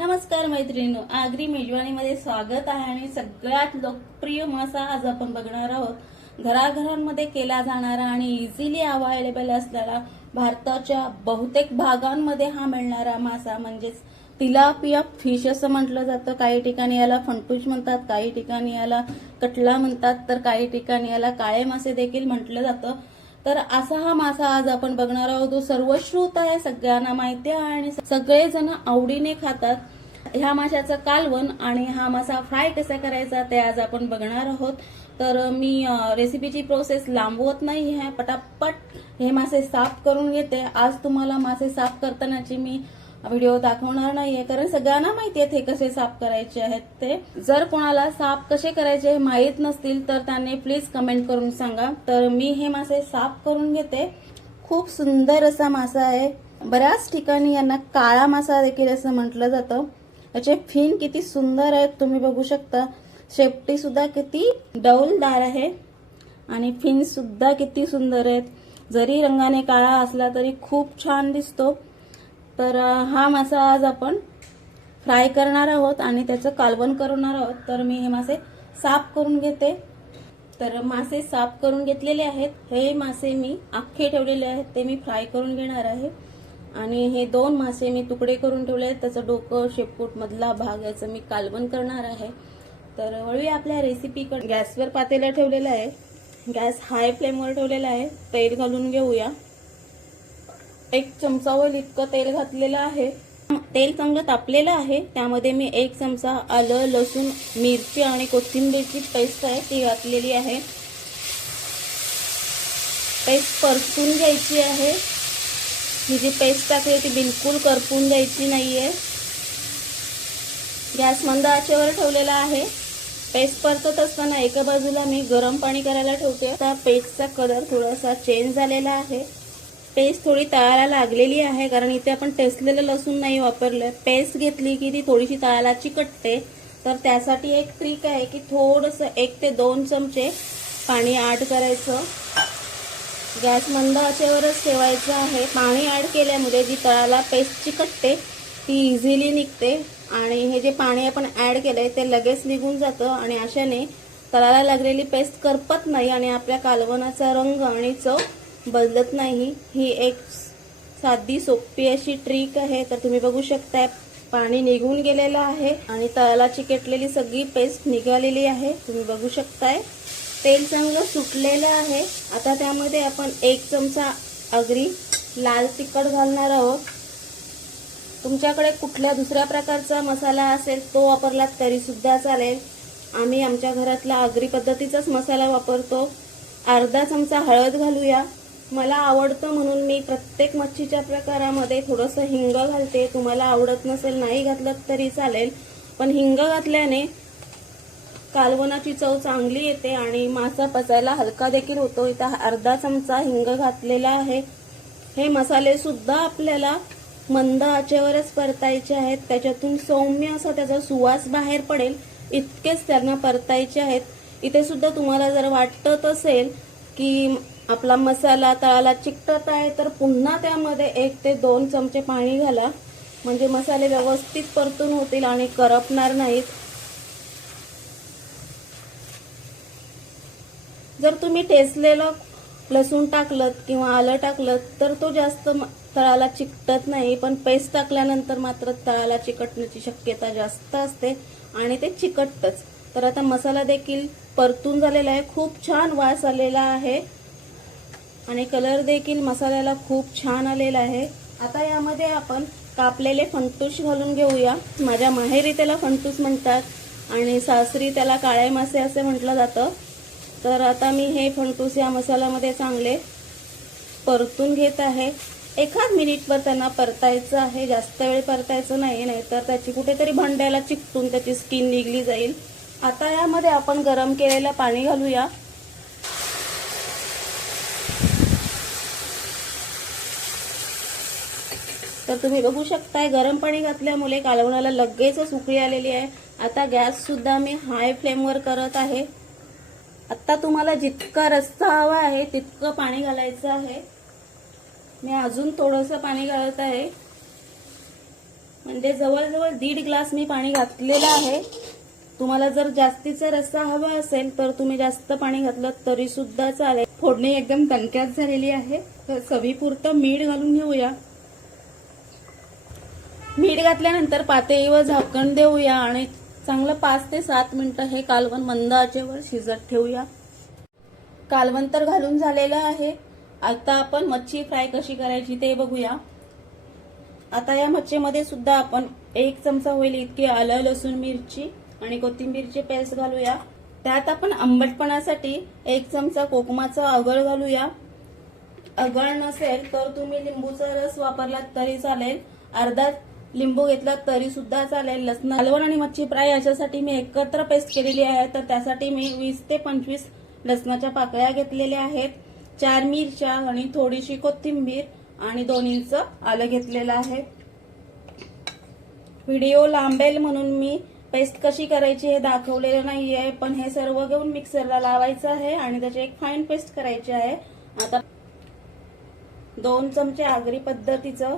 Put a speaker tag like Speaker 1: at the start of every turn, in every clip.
Speaker 1: नमस्कार मैत्रिणींनो आगरी मेजवानीमध्ये स्वागत आहे आणि सगळ्यात लोकप्रिय मासा आज आपण बघणार आहोत. घराघरांमध्ये केला जाणारा आणि इझिली अवेलेबल असलेला भारताच्या बहुतेक भागांमध्ये हा मिळणारा मासा म्हणजेच तिलापिया फिश असं म्हटलं जातं. काही ठिकाणी याला फंटूश म्हणतात काही ठिकाणी याला कटला म्हणतात तर काही ठिकाणी याला काळे मासे देखील म्हटलं जातं. तर असा हा मासा आज आपण बघणार आहोत. तो सर्वश्रुत आहे. सगळ्यांना माहिती आहे आणि सगळेजण आवडीने खातात. ह्या माशाचं कालवण आणि हा मासा फ्राय कसा करायचा ते आज आपण बघणार आहोत. तर मी रेसिपीची प्रोसेस लांबवत नाही आहे. पटापट हे मासे साफ करून घेते. आज तुम्हाला मासे साफ करतानाची मी व्हिडिओ दाखवणार नाहीये कारण सगळ्यांना माहिती आहे ते कसे साफ करायचे आहेत ते. जर कोणाला साफ कसे करायचे हे माहीत नसतील तर त्यांनी प्लीज कमेंट करून सांगा. तर मी हे मासे साफ करून घेते. खूप सुंदर असा मासा आहे. बऱ्याच ठिकाणी यांना काळा मासा देखील असं म्हटलं जातं. याचे फिन किती सुंदर आहेत तुम्ही बघू शकता. शेपटी सुद्धा किती डौलदार आहे. आणि फिन सुद्धा किती सुंदर आहेत. जरी रंगाने काळा असला तरी खूप छान दिसतो. तर हा मासा आज आपण फ्राय करणार आहोत आणि त्याचं कालवण करणार आहोत. तर मी हे मासे साफ करून घेते. तर मासे साफ करून घेतलेले आहेत. हे मासे मी अख्खे ठेवलेले आहेत. ते मी फ्राय करून घेणार आहे. आणि हे दोन मासे मी तुकडे करून ठेवले आहेत. त्याचं डोकं शेपूट मधला भाग याचं मी कालवण करणार आहे. तर वळूया आपल्या रेसिपीकडे गॅसवर पातेला ठेवलेला आहे. गॅस हाय फ्लेमवर ठेवलेला आहे. तेल घालून घेऊया. एक चमचावर इतकं तेल घातलेलं आहे. तेल चांगलं तापलेलं आहे. त्यामध्ये मी एक चमचा आलं लसूण मिरची आणि कोथिंबीरची पेस्ट आहे ती घातलेली आहे. पेस्ट परतून घ्यायची आहे. ही जी पेस्ट टाकली ती बिलकुल करपून द्यायची नाहीये. गॅस मंद आचेवर ठेवलेला आहे. पेस्ट परतत असताना एका बाजूला मी गरम पाणी करायला ठेवते. त्या पेस्टचा कलर थोडासा चेंज झालेला आहे. पेस्ट थोडी तळाला लागलेली आहे कारण इथे आपण टेसलेलं लसूण नाही वापरलं. पेस्ट घेतली की ती थोडीशी तळाला चिकटते. तर त्यासाठी एक ट्रिक आहे की थोडंसं एक ते दोन चमचे पाणी ॲड करायचं. गॅस मंद आचेवरच ठेवायचं आहे. पाणी ऍड केल्यामुळे जी तळाला पेस्ट चिकटते ती इझिली निघते. आणि हे जे पाणी आपण ॲड केलं आहे ते लगेच निघून जातं. आणि अशाने तळाला लागलेली पेस्ट करपत नाही आणि आपल्या कालवणाचा रंग आणि चव बदलत नाही. ही एक साधी सोपी अशी ट्रिक आहे. तर तुम्ही बघू शकताय पाणी निघून गेलेलं आहे आणि तळाला चिकटलेली सगळी पेस्ट निघालेली आहे. तुम्ही बघू शकताय तेल चांगलं सुटलेलं आहे. आता त्यामध्ये आपण एक चमचा अगरी लाल तिखट घालणार आहोत. तुमच्याकडे कुठल्या दुसऱ्या प्रकारचा मसाला असेल तो वापरला तरीसुद्धा चालेल. आम्ही आमच्या घरातला आगरी पद्धतीचाच मसाला वापरतो. अर्धा चमचा हळद घालूया. मला आवडतं म्हणून मी प्रत्येक मच्छीच्या प्रकारामध्ये थोडंसं हिंग घालते. तुम्हाला आवडत नसेल नाही घातलं तरी चालेल. पण हिंग घातल्याने कालवनाची चव चांगली येते आणि मासा पचायला हलका देखील होतो. इथं अर्धा चमचा हिंग घातलेला आहे. हे मसाले सुद्धा आपल्याला मंद आचेवरच परतायचे आहेत. त्याच्यातून सौम्य असा त्याचा सुवास बाहेर पडेल इतकेच त्यांना परतायचे आहेत. इथे सुद्धा तुम्हाला जर वाटत असेल की आपला मसाला तळाला चिकटत आहे तर पुन्हा त्यामध्ये एक ते दोन चमचे पाणी घाला. म्हणजे मसाले व्यवस्थित परतून होतील आणि करपणार नाहीत. जर तुम्ही टेसलेलं लसूण टाकलं किंवा आलं टाकलं तर तो जास्त तळाला चिकटत नाही पण पेस्ट टाकल्यानंतर मात्र तळाला चिकटण्याची शक्यता जास्त असते आणि ते चिकटतच. तर आता मसाला देखील परतून झालेला आहे खूप छान वास आलेला आहे. आणि कलर देखील मसाल्याला खूप छान आलेला आहे. आता यामध्ये आपण कापलेले फंटूस घालून घेऊया. माझ्या माहेरी त्याला फंटूस म्हणतात आणि सासरी त्याला काळे मासे असे म्हटलं जातं. तर आता मी हे फंटूस या मसाल्यामध्ये चांगले परतून घेत आहे. एखाद मिनिटवर त्यांना परतायचं आहे. जास्त वेळ परतायचं नाही नाहीतर त्याची कुठेतरी भांड्याला चिकटून त्याची स्किन निघली जाईल. आता यामध्ये आपण गरम केलेलं पाणी घालूया. तर तुम्ही बघू शकताय गरम पाणी घातल्यामुळे कालवणाला लगेचच उकळी आलेली आहे. आता गॅस सुद्धा मी हाय फ्लेमवर करत आहे. आता तुम्हाला जितका रस्ता हवा आहे तितकं पाणी घालायचं आहे. मी अजून थोडंसं पाणी घालत आहे. म्हणजे जवळजवळ दीड ग्लास मी पाणी घातलेलं आहे. तुम्हाला जर जास्तीचा रस्सा हवा असेल तर तुम्ही जास्त पाणी घातलं तरी सुद्धा चालेल. फोडणी एकदम दणक्यात झालेली आहे. तर चवीपुरतं मीठ घालून घेऊया. मीठ घातल्यानंतर पातळीवर झाकण देऊया आणि चांगलं पाच ते सात मिनिटं हे कालवण मंद आचेवर शिजत ठेवूया. कालवण तर घालून झालेलं आहे. आता आपण मच्छी फ्राय कशी करायची ते बघूया. आता या मच्छीमध्ये सुद्धा आपण एक चमचा होईल इतकी आलं लसूण मिरची आणि कोथिंबीरची पेस्ट घालूया. त्यात आपण आंबटपणासाठी एक चमचा कोकमाचा अगळ घालूया. अगळ नसेल तर तुम्ही लिंबूचा रस वापरलात तरी चालेल. अर्धा लिंबू घेतला तरी सुद्धा चालेल लसण हलवण आणि मच्छी फ्राय याच्यासाठी मी एकत्र पेस्ट केलेली आहे. तर त्यासाठी मी वीस ते पंचवीस लसणाच्या पाकळ्या घेतलेल्या आहेत. चार मिरच्या आणि थोडीशी कोथिंबीर आणि दोन इंच आलं घेतलेलं आहे. व्हिडिओ लांबेल म्हणून मी पेस्ट कशी करायची हे दाखवलेलं नाहीये पण हे सर्व घेऊन मिक्सरला लावायचं आहे आणि त्याची एक फाईन पेस्ट करायची आहे. आता दोन चमचे आगरी पद्धतीचं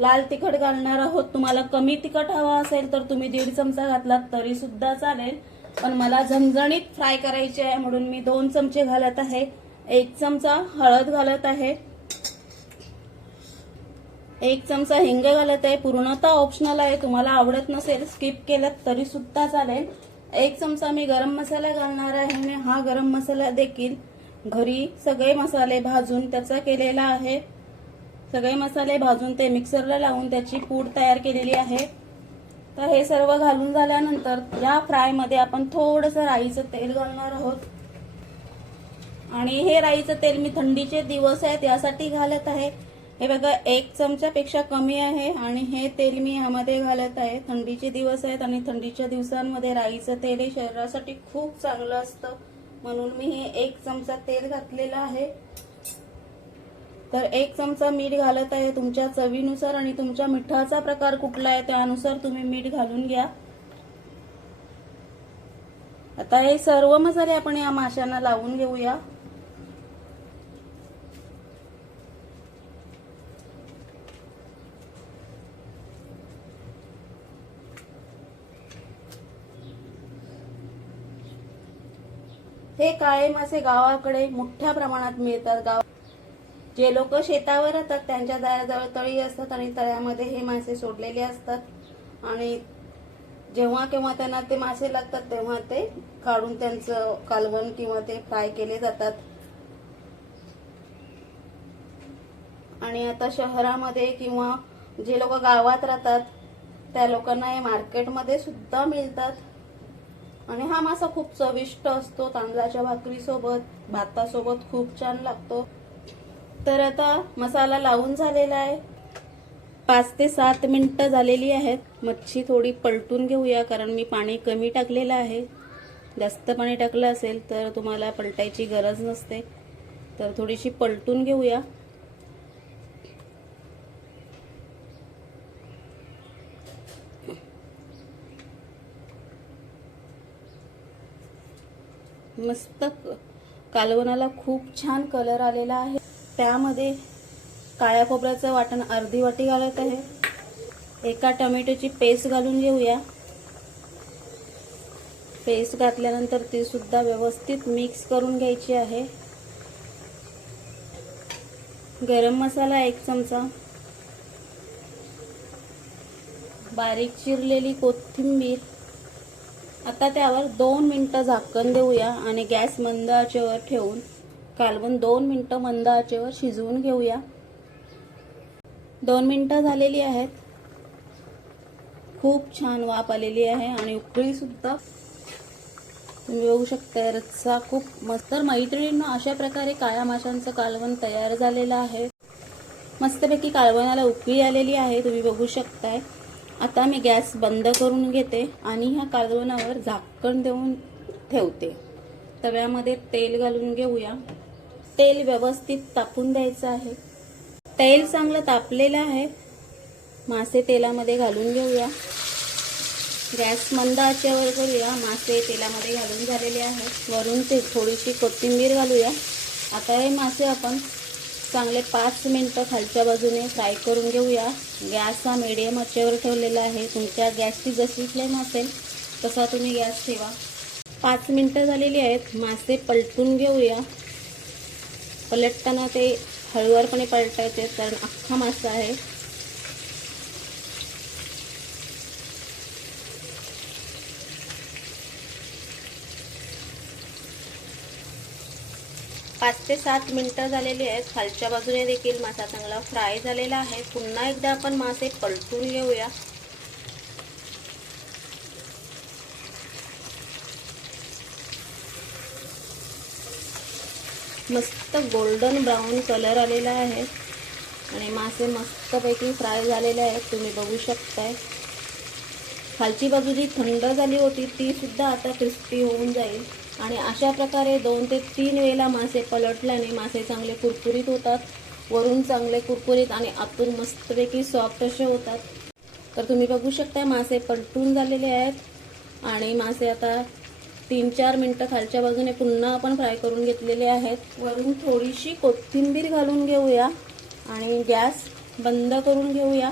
Speaker 1: लाल तिखट घालणार आहोत. तुम्हाला कमी तिखट हवा असेल तर तुम्ही दीड चमचा घातलात तरी सुद्धा चालेल. पण मला झणझणीत फ्राय करायचे आहे म्हणून मी दोन चमचे घालत आहे. एक चमचा हळद घालत आहे. एक चमचा हिंग घालत आहे. पूर्णतः ऑप्शनल आहे. तुम्हाला आवडत नसेल स्किप केलं तरी सुद्धा चालेल. एक चमचा मी गरम मसाला घालणार आहे आणि हा गरम मसाला देखील घरी सगळे मसाले भाजून त्याचा केलेला आहे. सगळे मसाले भाजून ते मिक्सरला लावून त्याची पूड तयार केलेली आहे. तर हे सर्व घालून झाल्यानंतर या फ्रायमध्ये आपण थोडंसं राईचं तेल घालणार आहोत. आणि हे राईचं तेल मी थंडीचे दिवस आहेत यासाठी घालत आहे. हे बघा एक चमच्यापेक्षा कमी आहे आणि हे तेल मी यामध्ये घालत आहे. थंडीचे दिवस आहेत आणि थंडीच्या दिवसांमध्ये राईचं तेल हे शरीरासाठी खूप चांगलं असतं. म्हणून मी हे एक चमचा तेल घातलेलं आहे. तर एक चमचा मीठ घालत आहे तुमच्या चवीनुसार आणि तुमच्या मिठाचा प्रकार कुठला आहे त्यानुसार तुम्ही मीठ घालून घ्या. आता हे सर्व मसाले आपण या माशांना लावून घेऊया. हे काळे मासे गावाकडे मोठ्या प्रमाणात मिळतात. गाव जे लोक शेतावर राहतात त्यांच्या दाराजवळ तळी असतात आणि तळ्यामध्ये हे मासे सोडलेले असतात. आणि जेव्हा केव्हा त्यांना ते मासे लागतात तेव्हा ते काढून त्यांचं कालवण किंवा ते फ्राय केले जातात. आणि आता शहरामध्ये किंवा जे लोक गावात राहतात त्या लोकांना हे मार्केटमध्ये सुद्धा मिळतात. आणि हा मासा खूप चविष्ट असतो तांदळाच्या भाकरीसोबत भातासोबत खूप छान लागतो. तर आता मसाला लावून झालेला आहे. पाच ते सात मिनटं झालेली आहेत. मच्छी थोडी पलटून घेऊया कारण मी पाणी कमी टाकलेलं आहे. जास्त पाणी टाकलं असेल तर तुम्हाला पलटायची गरज नसते. तर थोडीशी पलटून घेऊया. मस्त कालवणाला खूप छान कलर आलेला आहे. त्यामध्ये काळ्या खोबऱ्याचं वाटण अर्धी वाटी घालत आहे. एका टोमॅटोची पेस्ट घालून घेऊया. पेस्ट घातल्यानंतर ती सुद्धा व्यवस्थित मिक्स करून घ्यायची आहे. गरम मसाला एक चमचा. बारीक चिरलेली कोथिंबीर. आता त्यावर दोन मिनिटं झाकण देऊया आणि गॅस मंद आचेवर ठेवून कालवण दोन मिनटं मंद आचेवर शिजवून घेऊया. दोन मिनटं झालेली आहेत. खूप छान वाफ आलेली आहे आणि उकळी सुद्धा. तुम्ही बघू शकता रस्सा खूप मस्त. तर मैत्रिणींना अशा प्रकारे काळ्या माशांचं कालवण तयार झालेलं आहे. मस्तपैकी कालवणाला उकळी आलेली आहे तुम्ही बघू शकताय. आता मी गॅस बंद करून घेते आणि ह्या कालवणावर झाकण देऊन ठेवते. तव्यामध्ये तेल घालून घेऊया. तेल व्यवस्थित तापून द्यायचं आहे. तेल चांगलं तापलेलं आहे. मासे तेलामध्ये घालून घेऊया. गॅस मंद आचेवर करूया. मासे तेलामध्ये घालून झालेले आहेत. वरून ते थोडीशी कोथिंबीर घालूया. आता हे मासे आपण चांगले पाच मिनटं खालच्या बाजूने फ्राय करून घेऊया. गॅस हा मिडियम आचेवर ठेवलेला आहे. तुमच्या गॅसची जशी फ्लेम असेल तसा तुम्ही गॅस ठेवा. पाच मिनटं झालेली आहेत. मासे पलटून घेऊया. पलटताना ते हळूवारपणे पलटायचे कारण अख्खा मासा आहे. पाच ते सात मिनटं झालेली आहेत. खालच्या बाजूने देखील मासा चांगला फ्राय झालेला आहे. पुन्हा एकदा आपण मासे पलटून घेऊया. मस्त गोल्डन ब्राऊन कलर आलेला आहे. आणि मासे मस्तपैकी फ्राय झालेले आहेत. तुम्ही बघू शकताय. खालची बाजू जी थंड झाली होती ती सुद्धा आता क्रिस्पी होऊन जाईल. आणि अशा प्रकारे दोन ते तीन वेळेला मासे पलटल्याने मासे चांगले कुरकुरीत होतात वरून चांगले कुरकुरीत आणि आतून मस्तपैकी सॉफ्ट असे होतात. तर तुम्ही बघू शकता मासे पलटून झालेले आहेत. आणि मासे आता तीन चार मिनटं खालच्या बाजूने पुन्हा आपण फ्राय करून घेतलेले आहेत. वरून थोडीशी कोथिंबीर घालून घेऊया आणि गॅस बंद करून घेऊया.